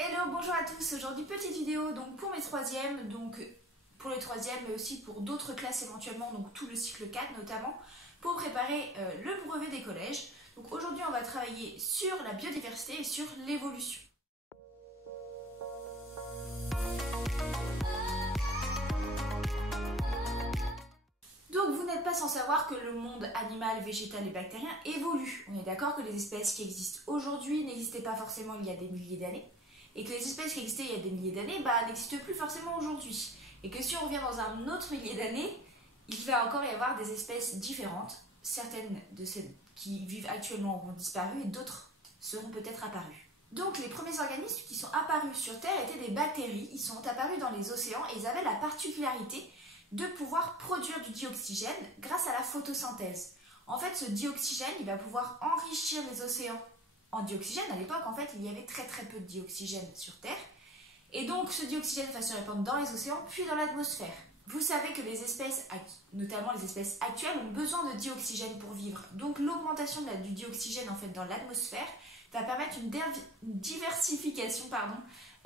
Hello, bonjour à tous. Aujourd'hui, petite vidéo donc pour mes troisièmes, donc pour les troisièmes, mais aussi pour d'autres classes éventuellement, donc tout le cycle 4 notamment, pour préparer le brevet des collèges. Donc aujourd'hui, on va travailler sur la biodiversité et sur l'évolution. Donc vous n'êtes pas sans savoir que le monde animal, végétal et bactérien évolue. On est d'accord que les espèces qui existent aujourd'hui n'existaient pas forcément il y a des milliers d'années, et que les espèces qui existaient il y a des milliers d'années n'existent plus forcément aujourd'hui. Et que si on revient dans un autre millier d'années, il va encore y avoir des espèces différentes. Certaines de celles qui vivent actuellement auront disparu et d'autres seront peut-être apparues. Donc les premiers organismes qui sont apparus sur Terre étaient des bactéries. Ils sont apparus dans les océans et ils avaient la particularité de pouvoir produire du dioxygène grâce à la photosynthèse. En fait, ce dioxygène, il va pouvoir enrichir les océans en dioxygène. À l'époque, en fait, il y avait très peu de dioxygène sur Terre. Et donc, ce dioxygène va se répandre dans les océans, puis dans l'atmosphère. Vous savez que les espèces, notamment les espèces actuelles, ont besoin de dioxygène pour vivre. Donc, l'augmentation du dioxygène en fait, dans l'atmosphère va permettre une diversification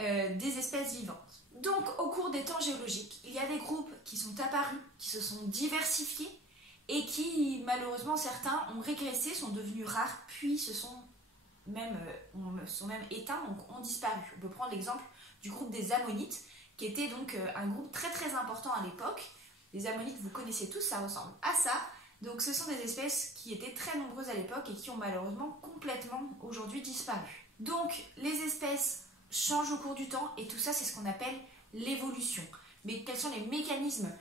des espèces vivantes. Donc, au cours des temps géologiques, il y a des groupes qui sont apparus, qui se sont diversifiés et qui, malheureusement, certains ont régressé, sont devenus rares, puis sont même éteints, donc ont disparu. On peut prendre l'exemple du groupe des ammonites, qui était donc un groupe très important à l'époque. Les ammonites, vous connaissez tous, ça ressemble à ça. Donc ce sont des espèces qui étaient très nombreuses à l'époque et qui ont malheureusement complètement aujourd'hui disparu. Donc les espèces changent au cours du temps et tout ça c'est ce qu'on appelle l'évolution. Mais quels sont les mécanismes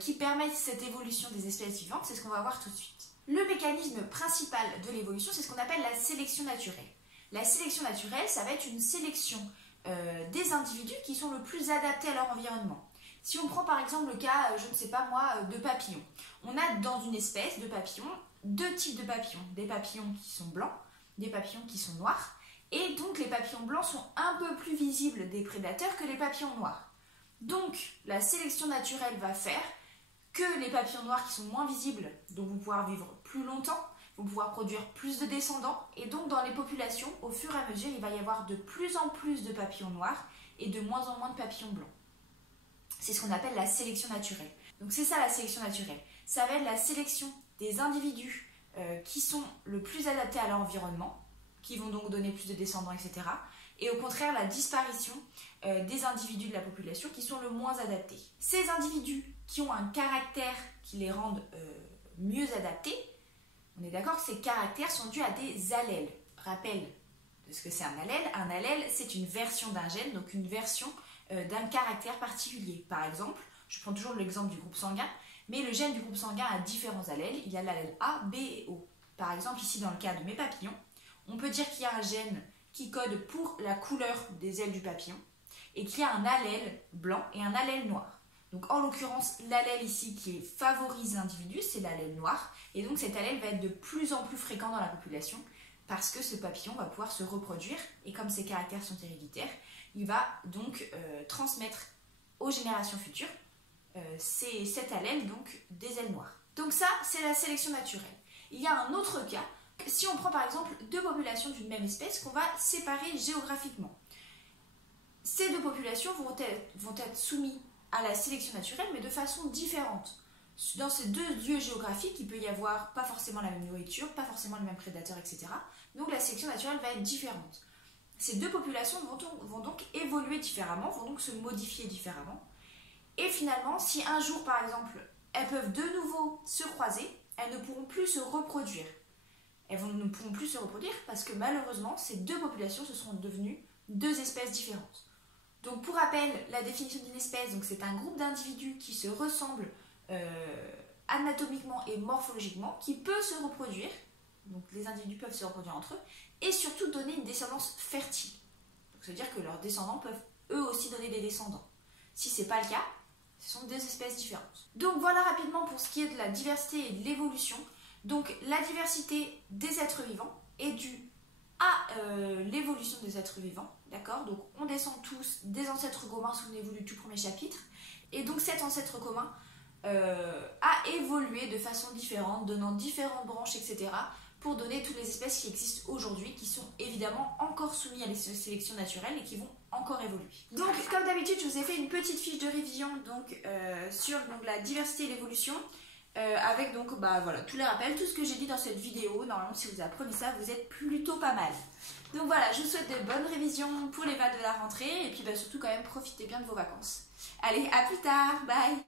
qui permettent cette évolution des espèces vivantes? C'est ce qu'on va voir tout de suite. Le mécanisme principal de l'évolution, c'est ce qu'on appelle la sélection naturelle. La sélection naturelle, ça va être une sélection des individus qui sont le plus adaptés à leur environnement. Si on prend par exemple le cas, je ne sais pas moi, de papillons. On a dans une espèce de papillons deux types de papillons. Des papillons qui sont blancs, des papillons qui sont noirs. Et donc les papillons blancs sont un peu plus visibles des prédateurs que les papillons noirs. Donc la sélection naturelle va faire que les papillons noirs qui sont moins visibles, donc vont pouvoir vivre plus longtemps, vont pouvoir produire plus de descendants, et donc dans les populations, au fur et à mesure, il va y avoir de plus en plus de papillons noirs et de moins en moins de papillons blancs. C'est ce qu'on appelle la sélection naturelle. Donc c'est ça la sélection naturelle. Ça va être la sélection des individus qui sont le plus adaptés à leur environnement, qui vont donc donner plus de descendants, etc. Et au contraire, la disparition des individus de la population qui sont le moins adaptés. Ces individus qui ont un caractère qui les rende mieux adaptés, on est d'accord que ces caractères sont dus à des allèles. Rappel de ce que c'est un allèle. Un allèle, c'est une version d'un gène, donc une version d'un caractère particulier. Par exemple, je prends toujours l'exemple du groupe sanguin, mais le gène du groupe sanguin a différents allèles. Il y a l'allèle A, B et O. Par exemple, ici dans le cas de mes papillons, on peut dire qu'il y a un gène qui code pour la couleur des ailes du papillon et qu'il y a un allèle blanc et un allèle noir. Donc en l'occurrence, l'allèle ici qui favorise l'individu, c'est l'allèle noir, et donc cet allèle va être de plus en plus fréquent dans la population parce que ce papillon va pouvoir se reproduire et comme ses caractères sont héréditaires, il va donc transmettre aux générations futures cet allèle donc des ailes noires. Donc ça, c'est la sélection naturelle. Il y a un autre cas, si on prend par exemple deux populations d'une même espèce qu'on va séparer géographiquement. Ces deux populations vont être soumises à la sélection naturelle, mais de façon différente. Dans ces deux lieux géographiques, il peut y avoir pas forcément la même nourriture, pas forcément les mêmes prédateurs, etc. Donc la sélection naturelle va être différente. Ces deux populations vont donc évoluer différemment, vont donc se modifier différemment. Et finalement, si un jour, par exemple, elles peuvent de nouveau se croiser, elles ne pourront plus se reproduire. Elles ne pourront plus se reproduire parce que malheureusement, ces deux populations se sont devenues deux espèces différentes. Donc pour rappel, la définition d'une espèce, c'est un groupe d'individus qui se ressemblent anatomiquement et morphologiquement, qui peut se reproduire, donc les individus peuvent se reproduire entre eux, et surtout donner une descendance fertile. Donc ça veut dire que leurs descendants peuvent eux aussi donner des descendants. Si ce n'est pas le cas, ce sont deux espèces différentes. Donc voilà rapidement pour ce qui est de la diversité et de l'évolution. Donc la diversité des êtres vivants est due à l'évolution des êtres vivants, d'accord? Donc on descend tous des ancêtres communs, souvenez-vous du tout premier chapitre, et donc cet ancêtre commun a évolué de façon différente, donnant différentes branches, etc., pour donner toutes les espèces qui existent aujourd'hui, qui sont évidemment encore soumises à la sélection naturelle et qui vont encore évoluer. Donc comme d'habitude, je vous ai fait une petite fiche de révision donc, sur donc, la diversité et l'évolution. Avec donc voilà, tous les rappels, tout ce que j'ai dit dans cette vidéo. Normalement si vous apprenez ça, vous êtes plutôt pas mal. Donc voilà, je vous souhaite de bonnes révisions pour les vagues de la rentrée et puis surtout quand même profitez bien de vos vacances. Allez, à plus tard, bye.